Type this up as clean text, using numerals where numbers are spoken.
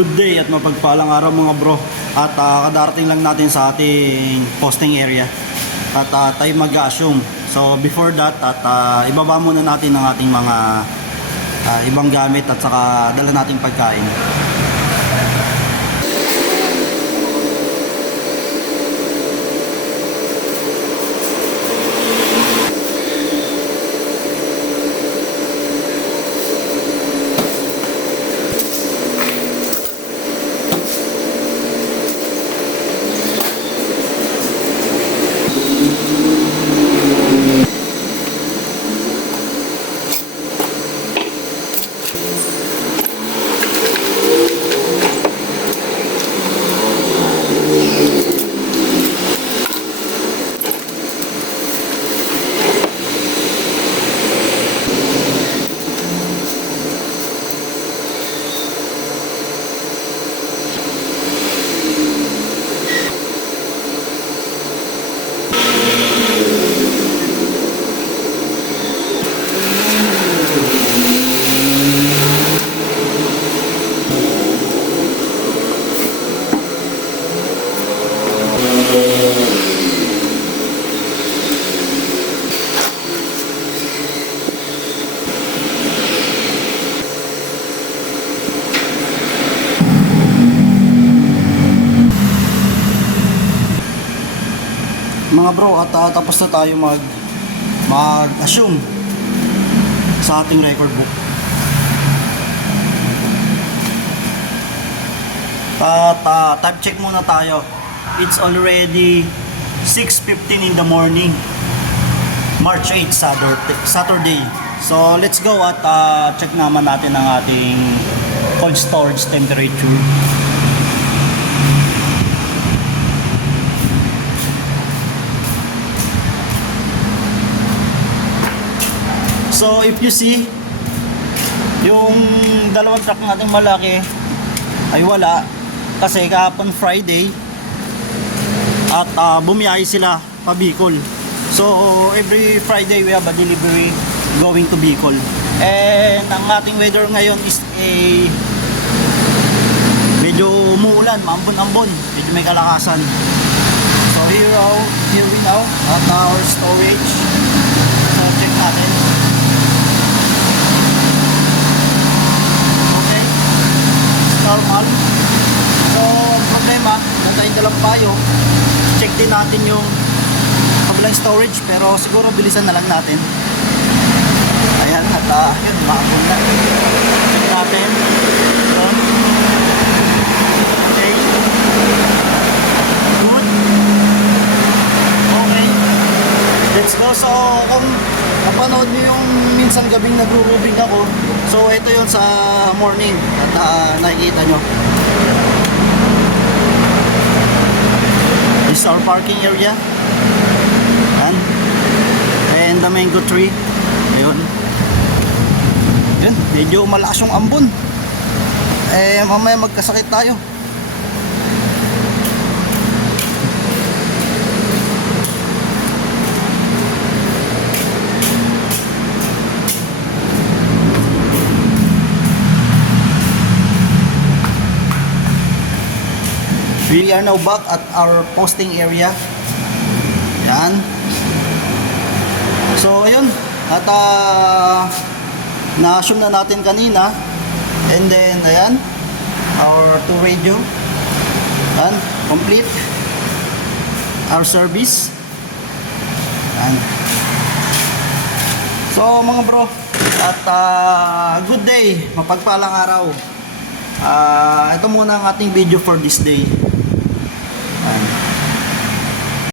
Good day at mapagpalang araw mga bro. At kadarating lang natin sa ating posting area. At tayo mag-assume. So before that at ibaba muna natin ang ating mga ibang gamit at saka dala nating pagkain. Mga bro, at tapos na tayo mag-assume sa ating record book. At time check muna tayo. It's already 6:15 in the morning, March 8, Saturday. So let's go at check naman natin ang ating cold storage temperature. So if you see, yung dalawang truck natin malaki ay wala kasi kahapon Friday at bumiyahe sila pa Bicol. So every Friday we have a delivery going to Bicol. And ang ating weather ngayon is medyo umuulan, maambon-ambon, medyo may kalakasan. So here we now at our storage. So check natin. Normal. So, problema, nantayin ka lang tayo. Check din natin yung kabilang storage, pero siguro bilisan na lang natin. Ayan, at yun, makapun na. Check natin. Yun. Okay. Good. Okay. Let's go. So, kung napanood nyo yung minsan gabing nagro-rubing ako, so ito yun sa morning at nakikita nyo. This is our parking area. And the mango tree. Ayun. Ayun, medyo malakas yung ambon. Mamaya magkasakit tayo. We are now back at our posting area. Yan. So ayun, at na-assume na natin kanina. And then ayan, our 2 radio. Yan, complete. Our service. Yan. So mga bro, at good day, mapagpalang araw. Ito muna ang ating video for this day.